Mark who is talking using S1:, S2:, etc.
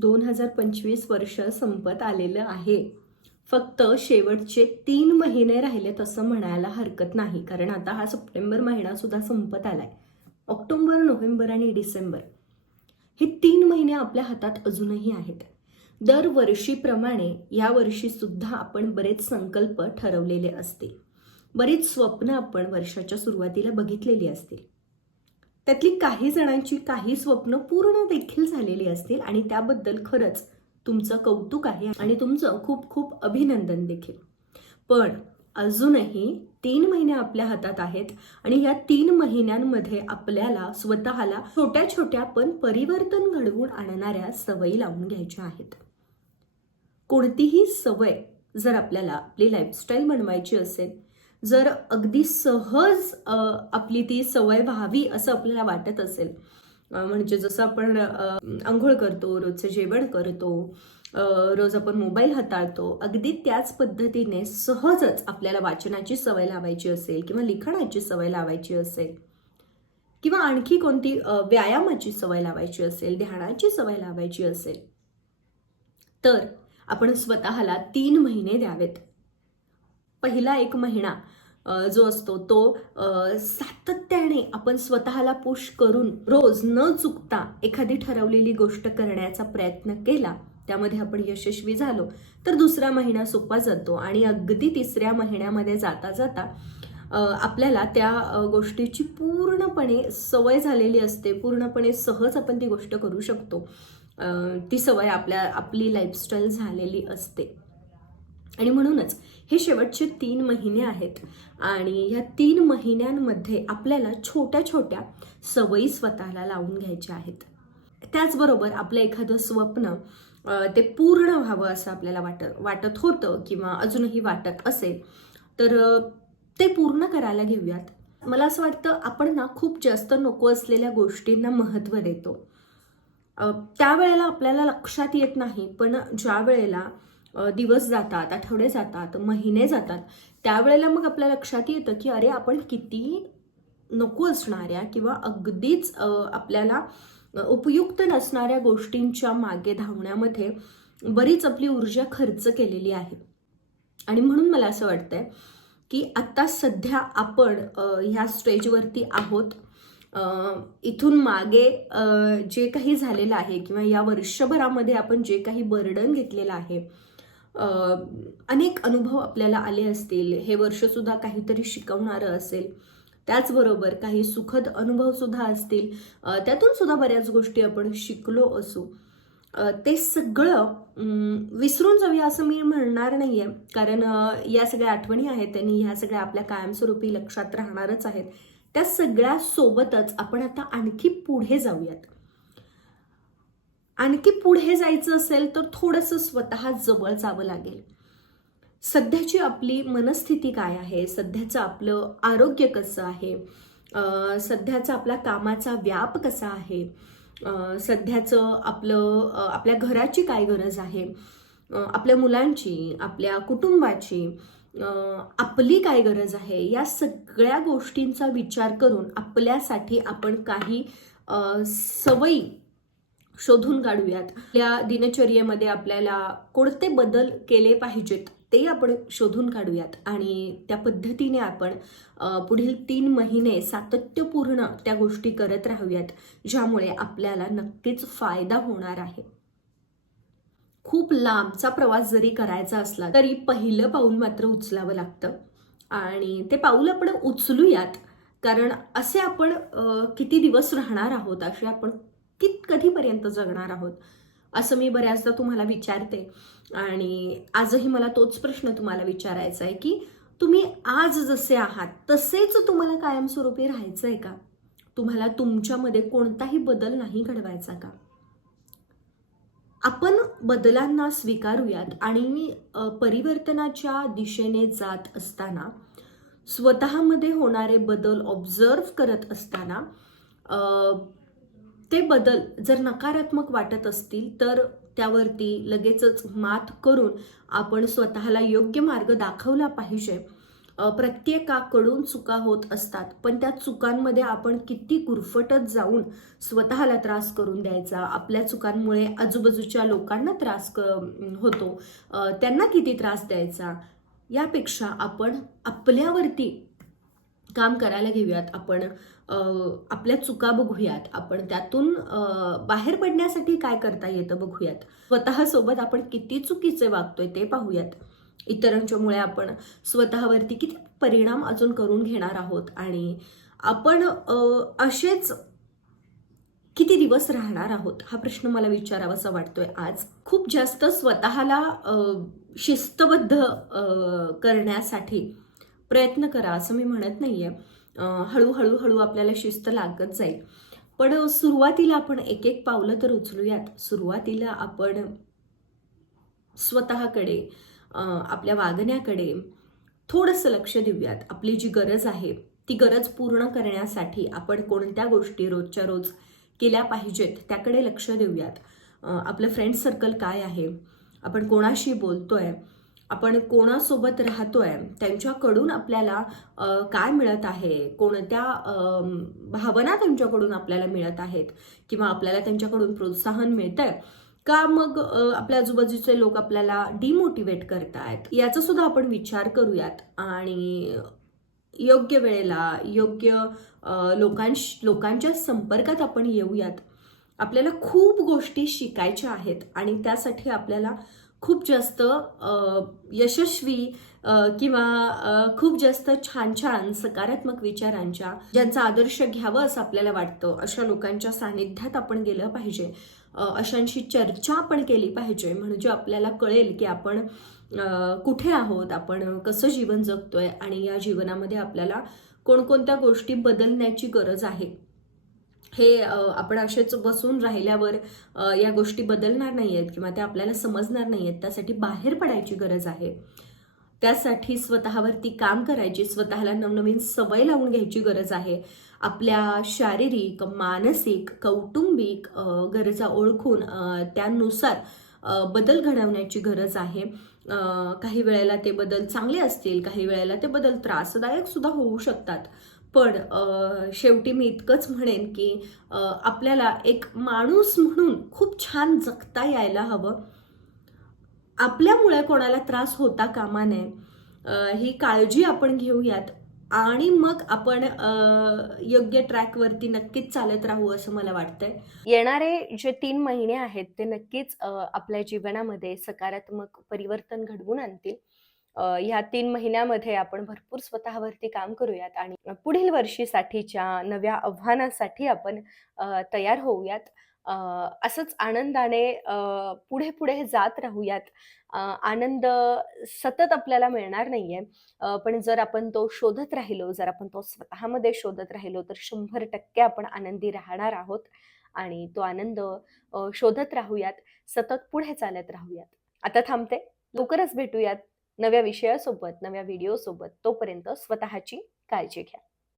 S1: दोन हजार पंचवीस वर्ष संपत आलेलं आहे. फक्त शेवटचे तीन महिने राहिलेत असं म्हणायला हरकत नाही. कारण आता हा सप्टेंबर महिना सुद्धा संपत आलाय. ऑक्टोबर नोव्हेंबर आणि डिसेंबर हे तीन महिने आपल्या हातात अजूनही आहेत. दरवर्षीप्रमाणे या सुद्धा आपण बरेच संकल्प ठरवलेले असतील. बरीच स्वप्न आपण वर्षाच्या सुरुवातीला बघितलेली असतील. त्यातली काही जणांची काही स्वप्न पूर्ण देखील झालेली असतील आणि त्याबद्दल खरंच तुमचं कौतुक आहे आणि तुमचं खूप खूप अभिनंदन देखील. पण अजूनही तीन महिने आपल्या हातात आहेत आणि या तीन महिन्यांमध्ये आपल्याला स्वतःला छोट्या छोट्या पण परिवर्तन घडवून आणणाऱ्या सवयी लावून घ्यायच्या आहेत. कोणतीही सवय जर आपल्याला आपली लाईफस्टाईल बनवायची असेल जर अगदी सहज आपली ती सवय व्हावी असं आपल्याला वाटत असेल. म्हणजे जसं आपण आंघोळ करतो रोजचं जेवण करतो रोज आपण मोबाईल हाताळतो अगदी त्याच पद्धतीने सहजच आपल्याला वाचनाची सवय लावायची असेल किंवा लिखाणाची सवय लावायची असेल किंवा आणखी कोणती व्यायामाची सवय लावायची असेल ध्यानाची सवय लावायची असेल तर आपण स्वतःला तीन महिने द्यावेत. पहिला एक महिना जो असतो तो सातत्याने आपण स्वतःला पुश करून रोज न चुकता एखादी ठरवलेली गोष्ट करण्याचा प्रयत्न केला त्यामध्ये आपण यशस्वी झालो तर दुसरा महिना सोपा जातो आणि अगदी तिसऱ्या महिन्यामध्ये जाता जाता आपल्याला त्या गोष्टीची पूर्णपणे सवय झालेली असते पूर्णपणे सहज आपण ती गोष्ट करू शकतो. ती सवय आपल्या आपली लाईफस्टाईल झालेली असते. आणि म्हणूनच हे शेवटचे तीन महिने आहेत. आणि ह्या तीन महिन्यांमध्ये आपल्याला छोट्या छोट्या सवयी स्वतःला लावून घ्यायच्या आहेत. त्याचबरोबर आपलं एखादं स्वप्न ते पूर्ण व्हावं असं आपल्याला वाटत वाटत होतं किंवा अजूनही वाटत असेल तर ते पूर्ण करायला घेऊयात. मला असं वाटतं आपण ना खूप जास्त नको असलेल्या गोष्टींना महत्त्व देतो. त्यावेळेला आपल्याला लक्षात येत नाही पण ज्या वेळेला दिवस जातात आठवडे जातात महिने जातात. त्यावेळेला मग आपल्या लक्षात येतं की अरे आपण किती नको असणाऱ्या किंवा अगदीच आपल्याला उपयुक्त नसणाऱ्या गोष्टींच्या मागे धावण्यामध्ये बरीच आपली ऊर्जा खर्च केलेली आहे. आणि म्हणून मला असं वाटतंय की आत्ता सध्या आपण ह्या स्टेजवरती आहोत. इथून मागे जे काही झालेलं आहे किंवा या वर्षभरामध्ये आपण जे काही बर्डन घेतलेलं आहे अनेक अनुभव आपल्याला आले असतील हे वर्षसुद्धा काहीतरी शिकवणारं असेल. त्याचबरोबर काही सुखद अनुभवसुद्धा असतील. त्यातूनसुद्धा त्यातून सुद्धा बऱ्याच गोष्टी आपण शिकलो असू. ते सगळं विसरून जाऊया असं मी म्हणणार नाही आहे कारण या सगळ्या आठवणी आहेत त्यांनी ह्या सगळ्या आपल्या कायमस्वरूपी लक्षात राहणारच आहेत. त्या सगळ्या सोबतच आपण आता आणखी पुढे जाऊयात. आणखी पुढे जायचं असेल तर थोडंसं स्वतः जवळ जावं लागेल. सध्याची आपली मनस्थिती काय आहे? सध्याचं आपलं आरोग्य कसं आहे? सध्याचा आपला कामाचा व्याप कसा आहे? सध्याचं आपलं आपल्या घराची काय गरज आहे? आपल्या मुलांची आपल्या कुटुंबाची आपली काय गरज आहे? या सगळ्या गोष्टींचा विचार करून आपल्यासाठी आपण काही सवयी शोधून काढूयात. आपल्या दिनचर्येमध्ये आपल्याला कोणते बदल केले पाहिजेत ते आपण शोधून काढूयात. आणि त्या पद्धतीने आपण पुढील तीन महिने सातत्यपूर्ण त्या गोष्टी करत राहूयात ज्यामुळे आपल्याला नक्कीच फायदा होणार आहे. खूप लांबचा प्रवास जरी करायचा असला तरी पहिलं पाऊल मात्र उचलावं लागतं. आणि ते पाऊल आपण उचलूयात कारण असे आपण किती दिवस राहणार आहोत असे आपण कित कधीपर्यंत जगणार आहोत? असं मी बऱ्याचदा तुम्हाला विचारते. आणि आजही मला तोच प्रश्न तुम्हाला विचारायचा आहे की तुम्ही आज जसे आहात तसेच तुम्हाला कायमस्वरूपी राहायचं आहे का? तुम्हाला तुमच्यामध्ये कोणताही बदल नाही घडवायचा का? आपण बदलांना स्वीकारूयात आणि परिवर्तनाच्या दिशेने जात असताना स्वतःमध्ये होणारे बदल ऑब्झर्व करत असताना ते बदल जर नकारात्मक वाटत असतील तर त्यावरती लगेचच मात करून आपण स्वतःला योग्य मार्ग दाखवला पाहिजे. प्रत्येकाकडून चुका होत असतात पण त्या चुकांमध्ये आपण किती गुरफटत जाऊन स्वतःला त्रास करून द्यायचा आपल्या चुकांमुळे आजूबाजूच्या लोकांना त्रास क होतो त्यांना किती त्रास द्यायचा यापेक्षा आपण आपल्यावरती काम करायला घेऊयात आपण. आपल्या चुका बघूयात. आपण त्यातून बाहेर पडण्यासाठी काय करता येतं बघूयात. स्वतःसोबत आपण किती चुकीचे वागतोय ते पाहूयात. इतरांच्यामुळे आपण स्वतःवरती किती परिणाम अजून करून घेणार आहोत आणि आपण असेच किती दिवस राहणार आहोत? हा प्रश्न मला विचारावासा वाटतोय. आज खूप जास्त स्वतःला शिस्तबद्ध करण्यासाठी प्रयत्न करा असं मी म्हणत नाहीये. हळूहळू हळू आपल्याला शिस्त लागत जाईल. पण सुरुवातीला आपण एक एक पावलं तर उचलूयात. सुरुवातीला आपण स्वतःकडे आपल्या वागण्याकडे थोडंसं लक्ष देऊयात. आपली जी गरज आहे ती गरज पूर्ण करण्यासाठी आपण कोणत्या गोष्टी रोजच्या रोज केल्या पाहिजेत त्याकडे लक्ष देऊयात. आपलं फ्रेंड सर्कल काय आहे? आपण कोणाशी बोलतोय? आपण कोणासोबत राहतोय त्यांच्याकडून आपल्याला काय मिळत आहे? कोणत्या भावना त्यांच्याकडून आपल्याला मिळत आहेत? किंवा आपल्याला त्यांच्याकडून प्रोत्साहन मिळतंय? का मग आपल्या आजूबाजूचे लोक आपल्याला डिमोटिवेट करतायत? याचा सुद्धा आपण विचार करूयात. आणि योग्य वेळेला योग्य लोकांश लोकांच्या संपर्कात आपण येऊयात. आपल्याला खूप गोष्टी शिकायच्या आहेत आणि त्यासाठी आपल्याला खूप जास्त यशस्वी किंवा खूप जास्त छान छान सकारात्मक विचारांच्या ज्यांचा आदर्श घ्यावं असं आपल्याला वाटतं अशा लोकांच्या सानिध्यात आपण गेलं पाहिजे. अशांशी चर्चा आपण केली पाहिजे म्हणजे आपल्याला कळेल की आपण कुठे आहोत आपण कसं जीवन जगतोय आणि या जीवनामध्ये आपल्याला कोणकोणत्या गोष्टी बदलण्याची गरज आहे. हे आपण असेच बसून राहिल्यावर या गोष्टी बदलणार नाही आहेत किंवा त्या आपल्याला समजणार नाही आहेत त्यासाठी बाहेर पडायची गरज आहे. त्यासाठी स्वतःवरती काम करायची स्वतःला नवनवीन सवय लावून घ्यायची गरज आहे. आपल्या शारीरिक मानसिक कौटुंबिक गरजा ओळखून त्यानुसार बदल घडवण्याची गरज आहे. काही वेळेला ते बदल चांगले असतील काही वेळेला ते बदल त्रासदायक सुद्धा होऊ शकतात. पण शेवटी मी इतकंच म्हणेन की आपल्याला एक माणूस म्हणून खूप छान जगता यायला हवं. आपल्यामुळे कोणाला त्रास होता कामा नये. ही काळजी आपण घेऊयात आणि मग आपण योग्य ट्रॅकवरती नक्कीच चालत राहू असं मला वाटतंय. येणारे जे तीन महिने आहेत ते नक्कीच आपल्या जीवनामध्ये सकारात्मक परिवर्तन घडवून आणतील. ह्या तीन महिन्यामध्ये आपण भरपूर स्वतःवरती काम करूयात आणि पुढील वर्षीसाठीच्या नव्या आव्हानासाठी आपण तयार होऊयात. असंच आनंदाने पुढे पुढे जात राहूयात. आनंद सतत आपल्याला मिळणार नाहीये. पण जर आपण तो शोधत राहिलो जर आपण तो स्वतःमध्ये शोधत राहिलो तर शंभर टक्के आपण आनंदी राहणार आहोत आणि तो आनंद शोधत राहूयात. सतत पुढे चालत राहूयात. आता थांबते. लवकरच भेटूयात. नव्या विषयासोबत नव्या व्हिडिओसोबत तोपर्यंत स्वतःची काळजी घ्या.